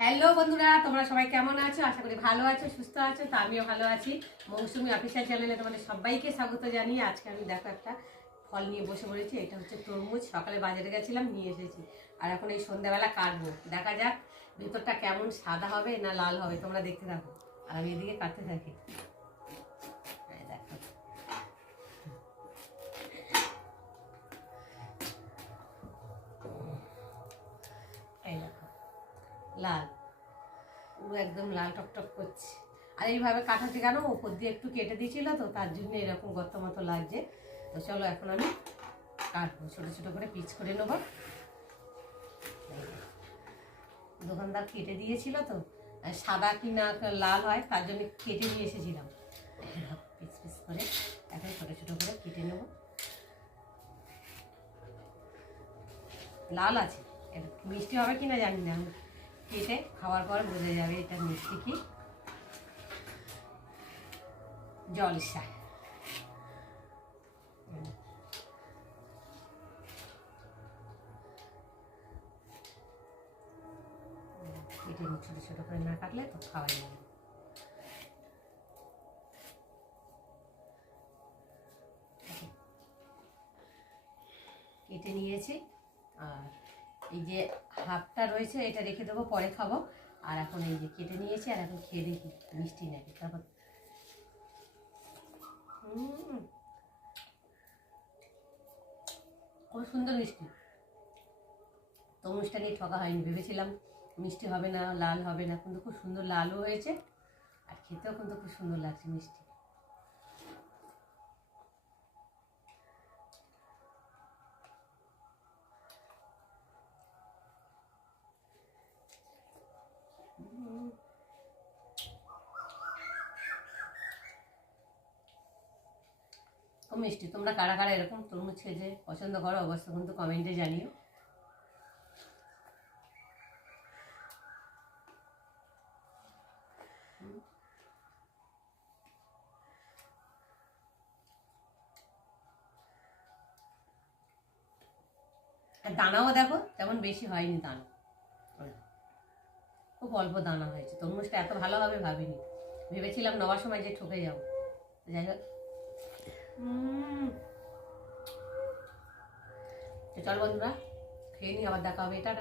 Hello বন্ধুরা, তোমরা সবাই কেমন আছো? আশা করি ভালো আছো, সুস্থ আছো। তো আমিও ভালো আছি। মৌসুমি অফিসিয়াল চ্যানেলে তোমাদের সবাইকে স্বাগত জানিয়ে আজকে আমি দেখো একটা ফল নিয়ে বসে পড়েছি। এটা হচ্ছে তরমুজ। সকালে বাজারে গেছিলাম, নিয়ে এসেছি। আর এখন এই সন্ধ্যাবেলা কাটবো। দেখা যাক ভেতরটা কেমন, সাদা হবে না লাল হবে। তোমরা দেখতে থাকো আর আমি এদিকে কাটতে থাকি। দেখো এই দেখো লাল, পুরো একদম লাল টকটক করছে। আর এইভাবে কাটাতে কেন, উপর দিয়ে একটু কেটে দিয়েছিল তো, তার জন্য এরকম গর্ত মতো লাগছে। তো চলো এখন আমি কাটবো, ছোটো ছোটো করে পিস করে নেবো। দোকানদার কেটে দিয়েছিল তো, সাদা কি না লাল হয় তার জন্য কেটে নিয়ে এসেছিলাম। পিস পিস করে এখন ছোটো ছোটো করে কেটে নেব। লাল আছে, এটা মিষ্টি হবে কিনা জানি না, কেটে খাওয়ার পর বোঝা যাবে এটা মিষ্টি কি জলসা। কেটে ছোটো ছোটো করে না কাটলে তো খাওয়া যাবে। কেটে নিয়েছি, আর এই যে হাফটা রয়েছে এটা রেখে দেবো, পরে খাবো। আর এখন এই যে কেটে নিয়েছি, আর এখন খেয়ে দেখি মিষ্টি নাকি। তারপর খুব সুন্দর মিষ্টি। তরমুজটা নিয়ে ঠকা হয়নি, ভেবেছিলাম মিষ্টি হবে না, লাল হবে না, কিন্তু খুব সুন্দর লালও হয়েছে। আর খেতেও কিন্তু খুব সুন্দর লাগছে মিষ্টি। খুব মিষ্টি। তোমরা কারা কারা এরকম তরমুজ খেতে পছন্দ করো অবশ্যই কিন্তু কমেন্টে জানিও। আর দানাও দেখো তেমন বেশি হয়নি দানা, খুব অল্প দানা হয়েছে। তরমুজটা এত ভালো হবে ভাবিনি, ভেবেছিলাম নেওয়ার সময় যে ঠকে যাবো। যাই হোক, চল বন্ধুরা খেয়ে নি, আবার দেখা হবে। এটা